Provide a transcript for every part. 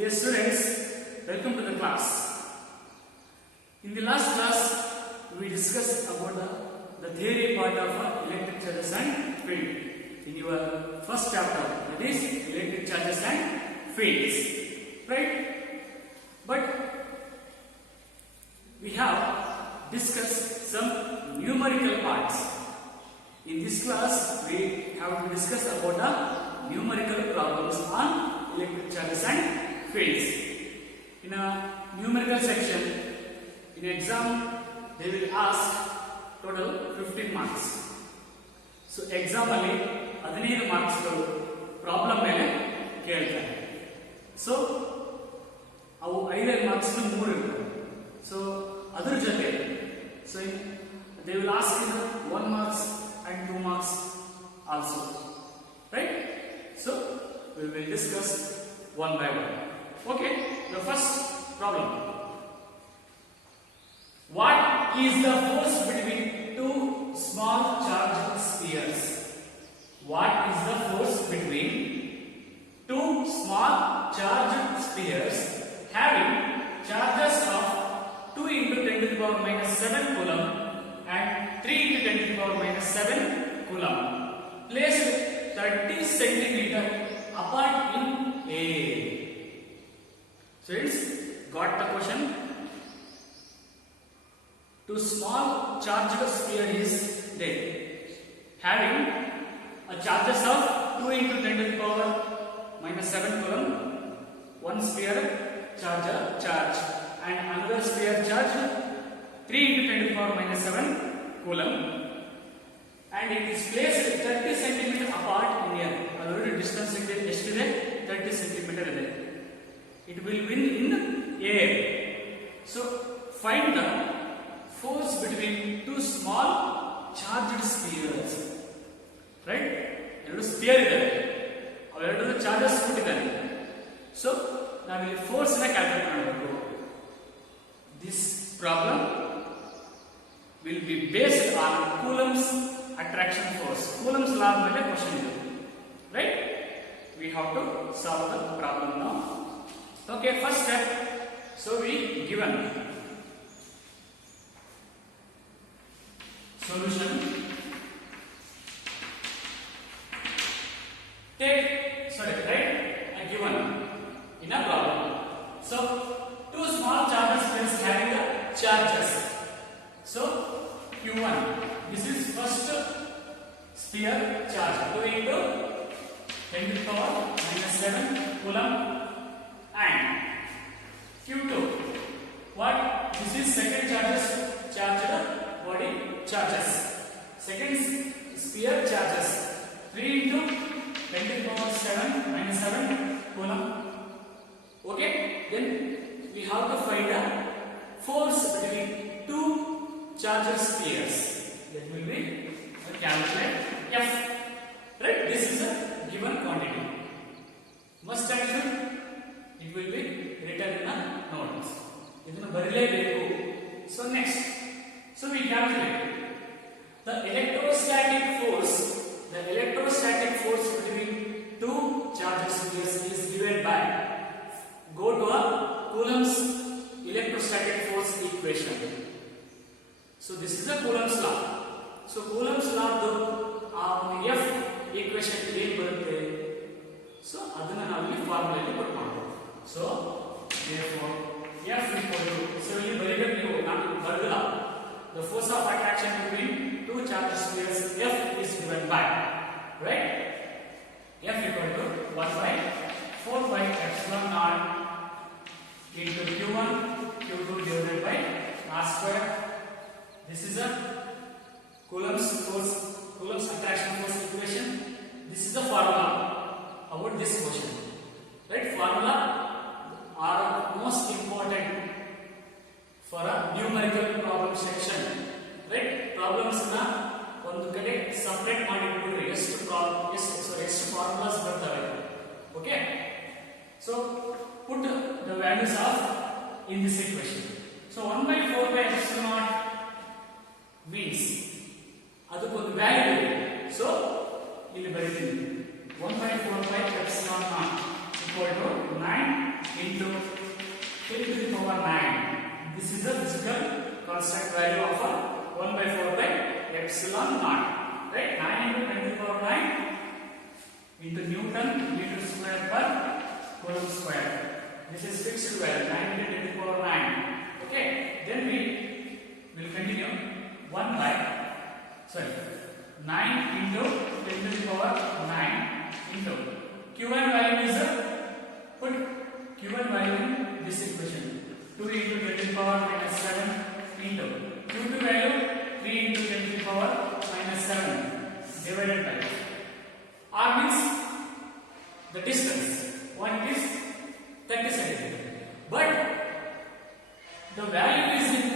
Dear students, welcome to the class. In the last class, we discussed about the theory part of electric charges and field. In your first chapter, that is electric charges and fields, right? But we have discussed some numerical parts. In this class, we have to discuss about the numerical problems on electric charges and fields. In a numerical section, in exam, they will ask total 15 marks. So exam alli 15 marks problem ಮೇಲೆ ಕೇಳ್ತಾರೆ. So ಅವು 5 marks 3 ಇರ್ತವೆ. So ಅದರ ಜೊತೆ so they will ask in 1 marks and 2 marks also, right? So we will discuss one by one. Okay, the first problem. What is the force between two small charged spheres? What is the force between two small charged spheres having charges of 2 into 10 to the power minus 7 coulomb and 3 into 10 to the power minus 7 coulomb placed 30 centimeter apart in A? So it's got the question. Two small charged sphere is there having a charges of 2 into 10 to the power minus 7 coulomb, one sphere charge and another sphere charge 3 into 10 to the power minus 7 coulomb, and it is placed 30 centimeter apart in here. Already distance is 30 centimeter ಇದೆ. It will be in air. So find the force between two small charged spheres, right? ಎರಡು sphere ಇದೆ, ಅವೆರಡರ charges ಕೊಟ್ಟಿದ್ದಾರೆ. So ನಾವಿಲ್ಲಿ force ನ calculate ಮಾಡಬೇಕು. This problem will be based on Coulomb's attraction force. Coulomb's law ಮೇಲೆ question ಇದೆ, right? We have to solve the problem now. Okay, first step. So we given solution. Right? A given in a problem. So two small charges spheres having the charges. So Q1. This is first sphere charge. 2 into 10 to the power minus 7 coulomb. And Q2, what? This is second charged body charges. Second sphere charges 3 into 10 to the power 7 minus 7 coulomb. Okay, then we have to find the force between two charged spheres. That will be calculate F. Right? This is a given quantity. Must action. It will be written in the notes. ಇದನ್ನು ಬರೆಯಲೇಬೇಕು. So next, so we calculate the electrostatic force. The electrostatic force between two charged spheres is given by, go to a Coulomb's electrostatic force equation. So this is the Coulomb's law. So Coulomb's law F equation ಏನು ಬರುತ್ತೆ? So ಅದನ್ನ ನಾವು ಇಲ್ಲಿ ಫಾರ್ಮುಲಾದಲ್ಲಿ ಪುಟ್ ಮಾಡಬಹುದು. So therefore F equal to, so ಇಲ್ಲಿ ಬರೆಯಬೇಕು ನೀವು, ನಾನು ಬರೆದಿಲ್ಲ. The force of attraction between two charged spheres F is given by, right? F equal to 1 by 4 by epsilon naught into Q1 Q2 divided by R square. This is a Coulomb's attraction force equation. This is the formula about this question, right? Formula are most important for a numerical problem section, right? Problems na ಒಂದು ಕಡೆ separate ಮಾಡಿ ಇಟ್ಬಿಡ್ರಿ, ಎಷ್ಟು formulas ಬರ್ತವೆ. Okay, so put the values of in this equation. So 1 by 4 by epsilon naught means ಅದಕ್ಕೊಂದು value ಇದೆ. So ಇಲ್ಲಿ ಬರೀತೀನಿ 1 by 4 by epsilon naught equal to 9 into 10 to the power 9. This is the physical constant value of a 1 by 4 by epsilon naught. Right? 9 into 10 to the power 9 into Newton meter square per Coulomb square. This is fixed value 9 into 10 to the power 9. Okay? Then we will continue 9 into 10 to the power 9 into Q1 value is put Q1 value in this equation 2 into 10 to the power minus 7 into Q2 value 3 into 10 to the power minus 7 divided by R means the distance. One is 30 centimeter, but the value is in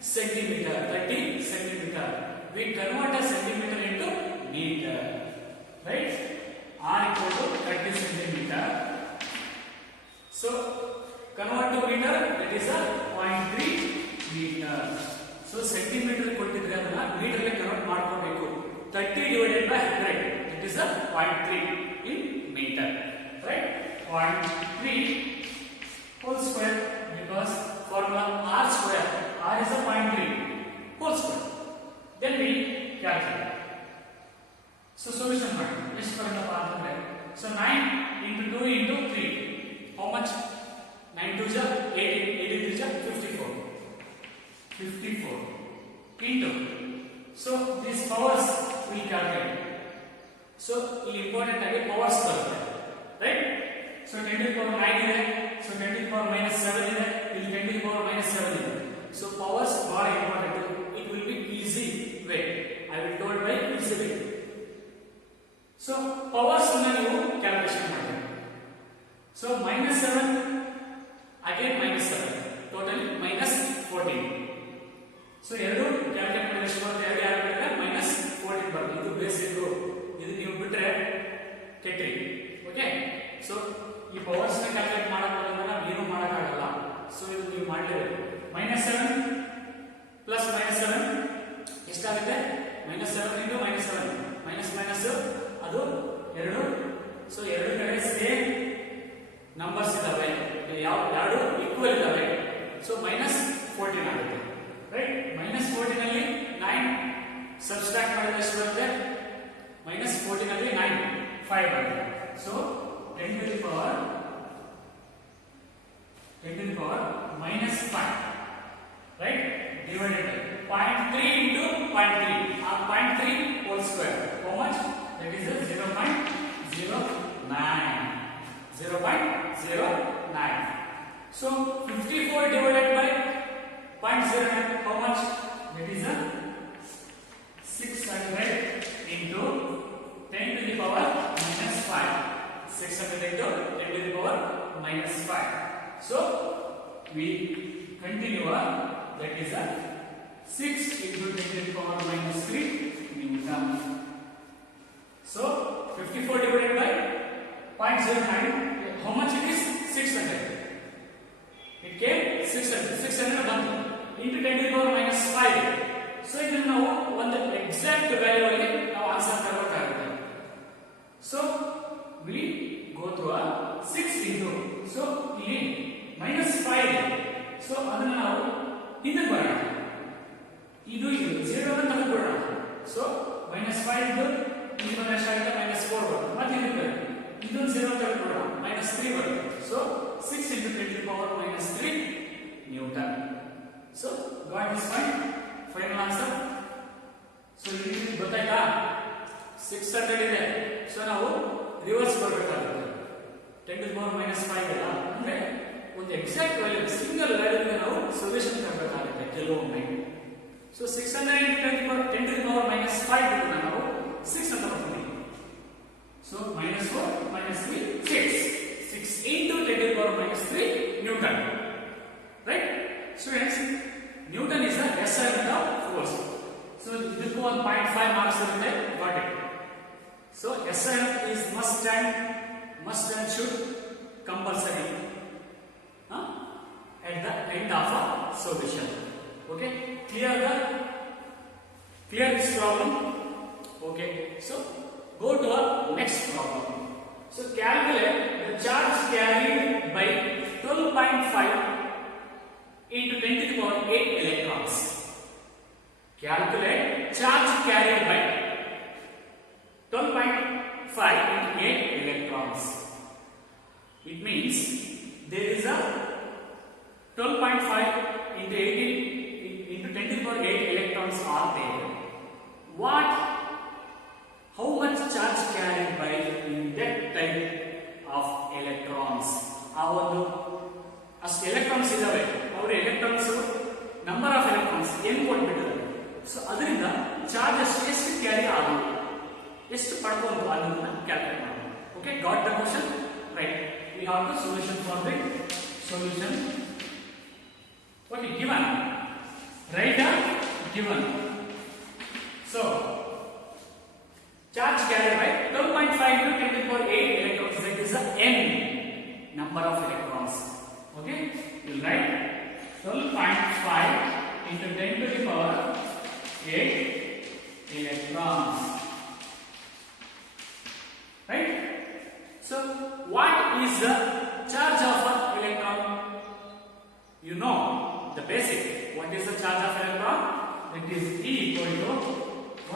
centimeter, 30 centimeter. We convert a centimeter into meter, right? R equal to 30 centimeter. So convert to meter, that is a 0.3 meter. So centimeter ಕೊಟ್ಟಿದ್ರೆ ಅದನ್ನ meter ಗೆ convert ಮಾಡ್ಕೊಬೇಕು. 30 divided by 100, it is a 0.3 in meter, right? 0.3 whole square, because formula R square, R is a 0.3 whole square. Then we calculate. So solution ಮಾಡಿ ಎಷ್ಟು ಬರುತ್ತಪ್ಪ ಅಂತಂದ್ರೆ, so 9 into 2 into 3, how much? 9 2 is 18, 18 is 54 into, so these powers we calculate. So ಇಲ್ಲಿ important ಆಗಿ powers ಬರುತ್ತೆ, right? So 10 to the power 9 ಇದೆ, so 10 to the power minus 7 ಇದೆ, ಇಲ್ಲಿ 10 to the power minus 7 ಇದೆ. So powers are important. It will be easy way. I will told by easy way. So powers na ನೀವು calculation ಮಾಡಿ. So minus 7 again minus 7, totally minus 14. So ಎರಡು calculate ಮಾಡಿದ್ರೆ ಎಷ್ಟು ಬರುತ್ತೆ? ಎರಡು ಯಾರು ಬಿಟ್ಟರೆ minus 14 ಬರುತ್ತೆ. ಇದು ಬೇಸಿಕ್, ಇದು ನೀವು ಬಿಟ್ಟರೆ ಕೆಟ್ರಿ. ಓಕೆ, ಸೊ ಈ ಪವರ್ಸ್ ನ ಕ್ಯಾಲ್ಕುಲೇಟ್ ಮಾಡೋದ್ರಿಂದ ನಾವು ಏನು ಮಾಡೋಕ್ಕಾಗಲ್ಲ. ಸೊ ಇದು ನೀವು ಮಾಡಲೇಬೇಕು. minus 7 plus minus 7 ಎಷ್ಟಾಗುತ್ತೆ? minus 7 into minus 7 minus minus ಅದು 2. ಸೊ ಎರಡು ಕಡೆ ಸೇಮ್ ನಂಬರ್ಸ್ ಇದಾವೆ, ಎರಡು ಈಕ್ವಲ್ ಇದಾವೆ. ಸೊ minus 14 ಆಗುತ್ತೆ, ರೈಟ್? minus 14 ಅಲ್ಲಿ 9 ಸಬ್ಸ್ಟ್ರಾಕ್ಟ್ ಮಾಡಿದ್ರೆ ಎಷ್ಟು ಬರುತ್ತೆ? minus 14 ಅಲ್ಲಿ 9 5 ಆಗುತ್ತೆ. So 10 to the power minus 5, right? Divided by 0.3 into 0.3, 0.3 whole square. How much? That is 0.09. So 54 divided by 0.09, how much? That is 600 into 10 to the power minus 5. 600 into 10 to the power minus 5. So we continue, that is 6 into 10 to the power minus 3 Newton. So 54 divided by 0.09, how much it is? 600. It came 600 ಬಂತು into 10 to the power minus 5. So ಇದನ್ನು ನಾವು ಒಂದು exact value ಅಲ್ಲಿ ನಾವು answer ತರಬೇಕಾಗುತ್ತೆ. So we go through a 6 into, so ಇಲ್ಲಿ minus 5, so ಅದನ್ನ ನಾವು ಹಿಂದಕ್ಕೆ ಬರೋಣ, ಇದು 0 ಅನ್ನು ತೆಗೆದುಬಿಡೋಣ. So minus 5 into ಇಲ್ಲಿ ಬಂದ್ರೆ ಎಷ್ಟಾಗುತ್ತೆ? minus 4 ಬರುತ್ತೆ. ಮತ್ತೆ ಇದಕ್ಕೆ ಇದೊಂದು 0 ತೆಗೆದುಬಿಡೋಣ, minus 3 ಬರುತ್ತೆ. So 6 into 10 to the power minus 3 Newton. So got this point? Final answer. So ಇಲ್ಲಿ ಗೊತ್ತಾಯ್ತಾ? 600 ಇದೆ, ಸೊ ನಾವು ರಿವರ್ಸ್ ಬರಬೇಕಾಗುತ್ತೆ. 10 to the power minus 5 ಅಲ್ಲ, ಅಂದ್ರೆ ಒಂದು ಎಕ್ಸಾಕ್ಟ್ ವ್ಯಾಲ್ಯೂ, ಸಿಂಗಲ್ ವ್ಯಾಲ್ಯೂಗೆ ನಾವು ಸೊಲ್ಯೂಷನ್ ತರಬೇಕಾಗುತ್ತೆ ಕೆಲವೊಮ್ಮೆ. So 600 into 10 to the power minus 5 ಇದನ್ನ ನಾವು 6 ಅಂತ ಬರ್ತೀವಿ. So minus 4 minus 3 6 into 10 to the power minus 3 Newton, right? Students, Newton is a SI unit of force. So ಇದಕ್ಕೂ ಒಂದು 0.5 ಮಾರ್ಕ್ಸ್ ಇರುತ್ತೆ, got it. So SI is must and should compulsory at the end of a solution. Okay, clear this problem? Okay, so go to our next problem. So calculate the charge carried by 12.5 into 10 to the power 8 electrons. Calculate charge carried by 12.5 into 8 electrons. It means there is a 12.5 into 18 into 10 to the power 8 electrons are there. How much charge carried by in that type of electrons? ಅಷ್ಟು electrons ಇದಾವೆ, ಅವ್ರ electrons number of electrons ಏನು ಕೊಟ್ಬಿಟ್ಟಿದ್ದಾರೆ. So ಅದರಿಂದ charges ಎಷ್ಟು carry ಆಗೋದು, ಎಷ್ಟು ಪಡ್ಕೊಂಡು ಅನ್ನೋದನ್ನ ಕ್ಯಾಲ್ಕುಲೇಟ್ ಮಾಡೋದು. Okay, got the question right. We have the solution for the solution. Okay, given write given. So charge carried by 12.5 into 10 to the power 8 electrons, that is the n number of electrons. Okay, you will write 12.5 into 10 to the power 8 electrons, right? So what is the charge of an electron? You know the basic. What is the charge of electron? It is E equal to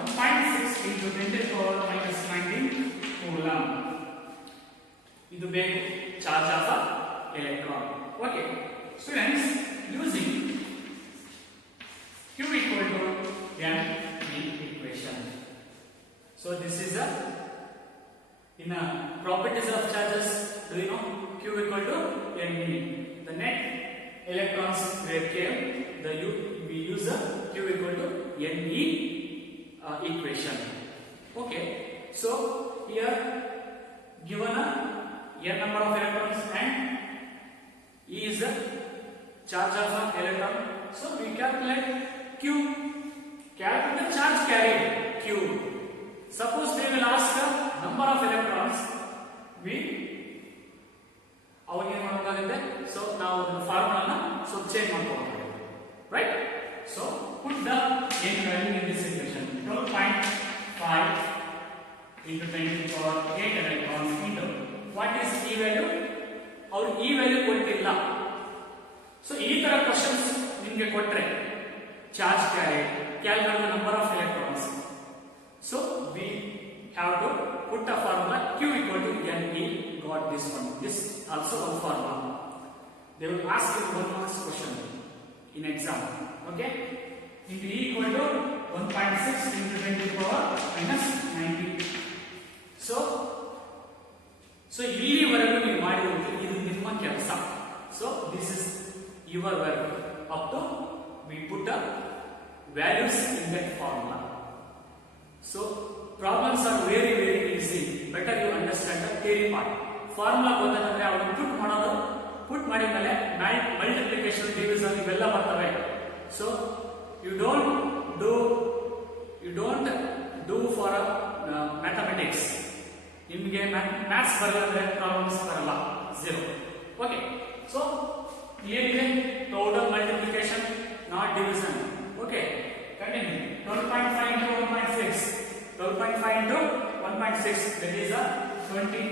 1.6 into 10 to the power minus 19 coulomb. This is the charge of an electron. Okay, students, using Q equal to mv equation. So this is in a properties of charges. Do you know Q equal to mv? The net electrons where came, we use Q equal to mv equation. Okay, so here given a n number of electrons and E is the charge of an electron. So we calculate Q. Calculate the charge carried Q. Suppose they will ask the number of electrons. So now the formula change right? So put the n value in this equation. 12.5 into 10 to the power 8 electrons into what is E value? Our E value ಕೊಟ್ಟಿಲ್ಲ. So ಈ ತರ questions ನಿಮಗೆ ಕೊಟ್ಟರೆ charge carried, calculate the number of electrons. So we have to put a formula Q equal to NE. Got this one. This also one formula. They will ask you one marks question in exam. Okay? Into E equal to 1.6 into 10 to the power minus 90. So ಇಲ್ಲಿವರೆಗೂ ನೀವು ಮಾಡಿರೋದು ಇದು ನಿಮ್ಮ ಕೆಲಸ. So this is your work. Up to we put the values in that formula. So problems are very easy. Better you understand the theory part. Formula ಗೊತ್ತಾದ್ರೆ ಅವರು put ಮಾಡಿದ್ಮೇಲೆ multiplication division ಇವೆಲ್ಲ ಬರ್ತವೆ. So you don't do for mathematics. ನಿಮಗೆ maths ಬರಲ್ಲ problems ಬರಲ್ಲ, zero. Okay, so ಏನಿದೆ total multiplication not division. Okay, continue. 12.5 into 1.6, 12.5 into 1.6, that is 20.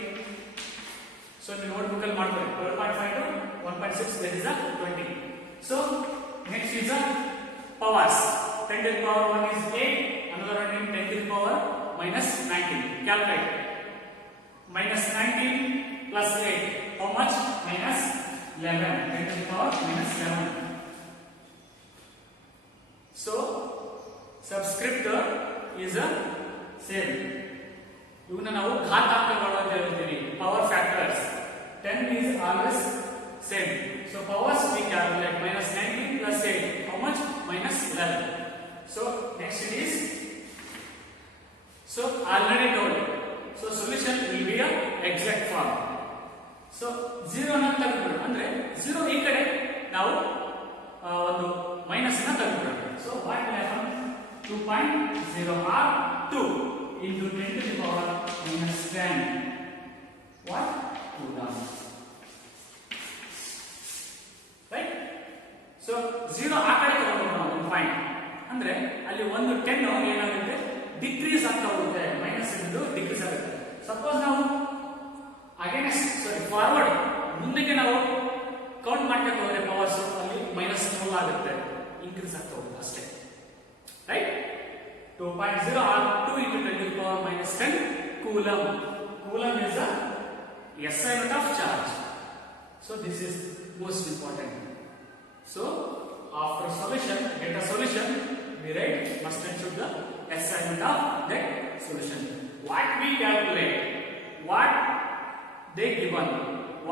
So ನೀವು ನೋಟ್ಬುಕ್ ಅಲ್ಲಿ ಮಾಡ್ಕೊಳ್ಳಿ. 12.5 into 1.6, that is 20. So next is powers. 10 to the power 1 is 8, another one is 10 to the power minus 19. Calculate. Minus 19 plus 8, how much? Minus 11. 10 to the power minus 11. So subscriptor is a same. ಇವನ್ನ ನಾವು ಘಾತಾಂಕಗಳು ಅಂತ ಹೇಳ್ತೀವಿ, power factors. 10 is always same. So powers we calculate. Minus 19 plus 8, how much? Minus 11. So next it is, so already told. So solution will be a exact form. So 0 ನ ತೆಗೆದುಬಿಡು, ಅಂದ್ರೆ 0 ಈ ಕಡೆ ನಾವು ಒಂದು ಮೈನಸ್ ನ ತೆಗೆದುಬಿಡೋಣ. So what will happen? 2.0 or 2 into 10 to the power minus 10. What? Coulomb. Right? So 0 ಆ ಕಡೆ ತಗೊಂಡು ನಾವು ಪಾಯಿಂಟ್, ಅಂದ್ರೆ ಅಲ್ಲಿ ಒಂದು 10 ಏನಾಗುತ್ತೆ, ಡಿಕ್ರೀಸ್ ಆಗ್ತಾ ಹೋಗುತ್ತೆ, ಮೈನಸ್ ಇದ್ದು ಡಿಕ್ರೀಸ್ ಆಗುತ್ತೆ. ಸಪೋಸ್ ನಾವು ಅಗೇನ್ಸ್ಟ್ ಫಾರ್ವರ್ಡ್ ಮುಂದಕ್ಕೆ ನಾವು ಕೌಂಟ್ ಆಗುತ್ತೆ, ಇನ್ಕ್ರೀಸ್ ಆಗ್ತಾ ಹೋಗುತ್ತೆ ಅಷ್ಟೇ. Right, 2.0 or 2 into 10 to the power minus 10 coulomb. Coulomb is the SI unit of charge. So this is most important. So after solution, get a solution, we write must and should the SI unit of that solution. What we calculate, what they given,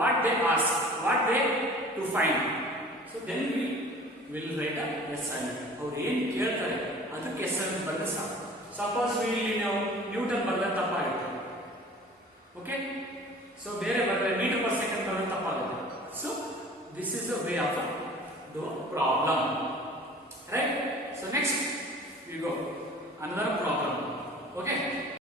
what they ask, what they to find. So then we will write a SI unit. ಅವ್ರು ಏನು ಕೇಳ್ತಾರೆ ಅದಕ್ಕೆ SI unit ಬರೆದ್ರೆ ಸಾಕು. Suppose ಇಲ್ಲಿ ನಾವು Newton ಬರೆದ್ರೆ ತಪ್ಪಾಗುತ್ತೆ. ಓಕೆ, ಸೊ ಬೇರೆ ಬರೆದ್ರೆ ಮೀಟರ್ ಪರ್ ಸೆಕೆಂಡ್ ಬರೆದ್ರೆ ತಪ್ಪಾಗುತ್ತೆ. So this is the way of the problem. Right? So next we go another problem. Okay.